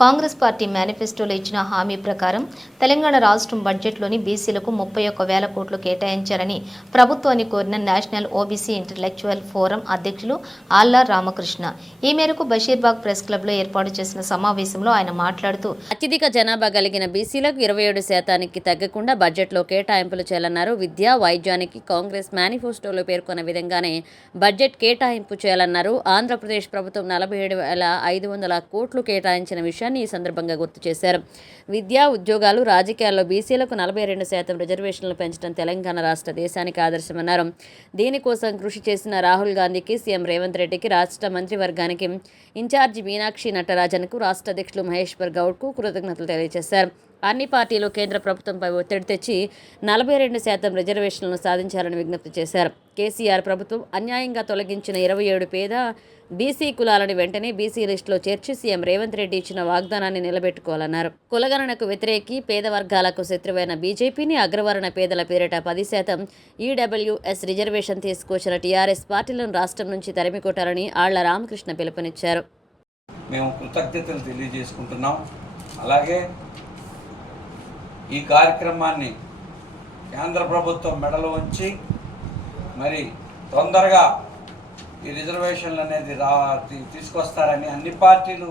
Congress party మేనిఫెస్టోలో ఇచ్చిన హామీ ప్రకారం తెలంగాణ రాష్ట్రం బడ్జెట్లోని బీసీలకు ముప్పై ఒక్క వేల కోట్లు కేటాయించాలని ప్రభుత్వాన్ని కోరిన నేషనల్ ఓబీసీ ఇంటలెక్చువల్ ఫోరం అధ్యక్షులు ఆల్లా రామకృష్ణ. ఈ మేరకు బషీర్బాగ్ ప్రెస్ క్లబ్లో ఏర్పాటు చేసిన సమావేశంలో ఆయన మాట్లాడుతూ అత్యధిక జనాభా కలిగిన బీసీలకు ఇరవై ఏడు శాతానికి తగ్గకుండా బడ్జెట్లో కేటాయింపులు చేయాలన్నారు. విద్యా వైద్యానికి కాంగ్రెస్ మేనిఫెస్టోలో పేర్కొన్న విధంగానే బడ్జెట్ కేటాయింపు చేయాలన్నారు. ఆంధ్రప్రదేశ్ ప్రభుత్వం నలభై ఏడు వేల ఐదు వందల కోట్లు కేటాయించిన విషయాన్ని ఈ సందర్భంగా గుర్తు చేశారు. విద్యా ఉద్యోగాలు రాజకీయాల్లో బీసీలకు నలభై రెండు శాతం రిజర్వేషన్లు పెంచడం తెలంగాణ రాష్ట్ర దేశానికి ఆదర్శమన్నారు. దీనికోసం కృషి చేసిన రాహుల్ గాంధీకి సీఎం రేవంత్ రెడ్డికి రాష్ట్ర మంత్రివర్గానికి ఇన్ఛార్జి మీనాక్షి నటరాజన్కు రాష్ట్ర అధ్యక్షులు మహేశ్వర్ గౌడ్కు కృతజ్ఞతలు తెలియజేశారు. అన్ని పార్టీలు కేంద్ర ప్రభుత్వంపై ఒత్తిడి తెచ్చి నలభై రెండు శాతం రిజర్వేషన్లను సాధించాలని విజ్ఞప్తి చేశారు. కేసీఆర్ ప్రభుత్వం అన్యాయంగా తొలగించిన ఇరవై ఏడు పేద బీసీ కులాలను వెంటనే బీసీ లిస్టులో చేర్చి సీఎం రేవంత్ రెడ్డి ఇచ్చిన వాగ్దానాన్ని నిలబెట్టుకోవాలన్నారు. కులగణనకు వ్యతిరేకి పేద వర్గాలకు శత్రువైన బీజేపీని అగ్రవర్ణ పేదల పేరిట పది శాతం ఈడబ్ల్యూఎస్ రిజర్వేషన్ తీసుకొచ్చిన టీఆర్ఎస్ పార్టీలను రాష్ట్రం నుంచి తరిమికొట్టాలని ఆళ్ళ రామకృష్ణ పిలుపునిచ్చారు. మేము కృతజ్ఞతలు తెలియజేసుకుంటున్నాం. అలాగే ఈ కార్యక్రమాన్ని కేంద్ర ప్రభుత్వం మెడలు ఉంచి మరి తొందరగా ఈ రిజర్వేషన్లు అనేది రా తీసుకొస్తారని అన్ని పార్టీలు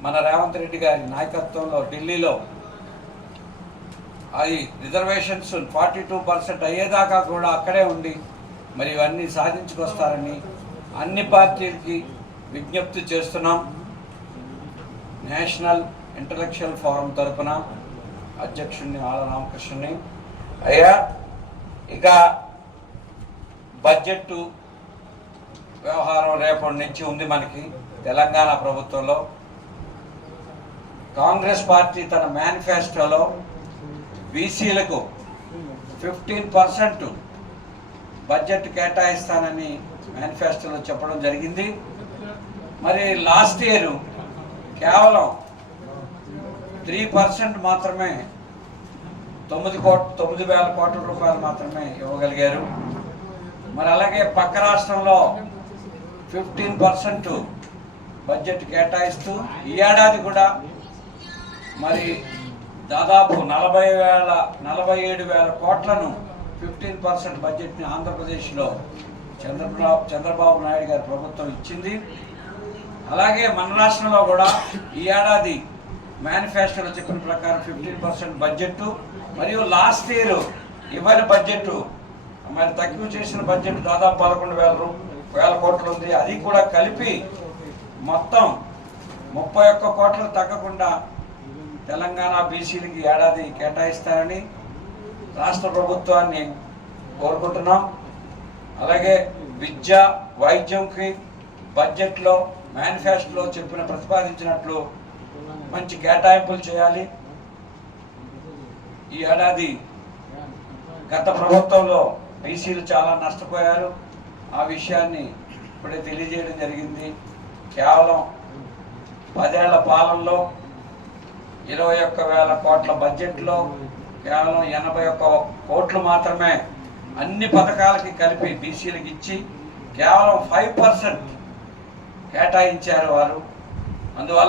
మన రేవంత్ రెడ్డి గారి నాయకత్వంలో ఢిల్లీలో అది రిజర్వేషన్స్ ఫార్టీ టూ పర్సెంట్ అయ్యేదాకా కూడా అక్కడే ఉండి మరి ఇవన్నీ సాధించుకొస్తారని అన్ని పార్టీలకి విజ్ఞప్తి చేస్తున్నాం. నేషనల్ ఇంటలెక్చువల్ ఫోరం తరపున అధ్యక్షుడిని ఆల రామకృష్ణుని అయ్యా ఇక బడ్జెట్ వ్యవహారం రేపటి నుంచి ఉంది మనకి తెలంగాణ ప్రభుత్వంలో. కాంగ్రెస్ పార్టీ తన మేనిఫెస్టోలో బీసీలకు ఫిఫ్టీన్ పర్సెంట్ బడ్జెట్ కేటాయిస్తానని మేనిఫెస్టోలో చెప్పడం జరిగింది. మరి లాస్ట్ ఇయర్ కేవలం త్రీ పర్సెంట్ మాత్రమే తొమ్మిది కోట్ తొమ్మిది వేల కోట్ల రూపాయలు మాత్రమే ఇవ్వగలిగారు. మరి అలాగే పక్క రాష్ట్రంలో ఫిఫ్టీన్ పర్సెంట్ బడ్జెట్ కేటాయిస్తూ ఈ ఏడాది కూడా మరి దాదాపు నలభై వేల నలభై ఏడు వేల కోట్లను ఫిఫ్టీన్ పర్సెంట్ బడ్జెట్ని ఆంధ్రప్రదేశ్లో చంద్రబాబు చంద్రబాబు నాయుడు గారి ప్రభుత్వం ఇచ్చింది. అలాగే మన రాష్ట్రంలో కూడా ఈ ఏడాది మేనిఫెస్టోలో చెప్పిన ప్రకారం ఫిఫ్టీన్ పర్సెంట్ బడ్జెట్ మరియు లాస్ట్ ఇయర్ ఇవ్వని బడ్జెట్ మరి తగ్గింపు చేసిన బడ్జెట్ దాదాపు పదకొండు వేల వేల కోట్లు ఉంది. అది కూడా కలిపి మొత్తం ముప్పై ఒక్క కోట్లు తగ్గకుండా తెలంగాణ బీసీలకి ఏడాది కేటాయిస్తారని రాష్ట్ర ప్రభుత్వాన్ని కోరుకుంటున్నాం. అలాగే విద్య వైద్యంకి బడ్జెట్లో మేనిఫెస్టోలో చెప్పిన ప్రతిపాదించినట్లు మంచి కేటాయింపులు చేయాలి. ఈ ఏడాది గత ప్రభుత్వంలో బీసీలు చాలా నష్టపోయారు. ఆ విషయాన్ని ఇప్పుడే తెలియజేయడం జరిగింది. కేవలం పదేళ్ళ పాలనలో ఇరవై ఒక్క వేల కోట్ల బడ్జెట్లో కేవలం ఎనభై ఒక్క కోట్లు మాత్రమే అన్ని పథకాలకి కలిపి బీసీలకు ఇచ్చి కేవలం ఫైవ్ పర్సెంట్ కేటాయించారు వారు. అందువల్ల